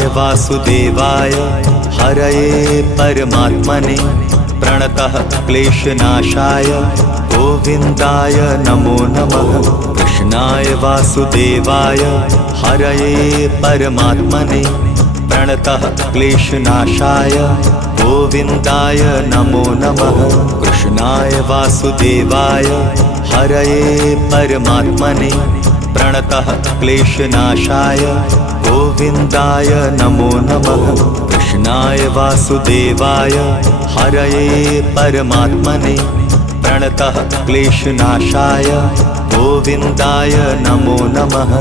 कृष्णाय वासुदेवाय हरये परमात्मने प्रणतः क्लेशनाशाय गोविन्दाय नमो नमः। कृष्णाय वासुदेवाय हरये परमात्मने प्रणतः क्लेशनाशाय गोविन्दाय नमो नमः। कृष्णाय वासुदेवाय हरये परमात्मने प्रणतः क्लेशनाशाय गोविन्दाय नमो नमः। कृष्णाय वासुदेवाय हरये परमात्मने प्रणतः क्लेशनाशाय गोविन्दाय नमो नमः।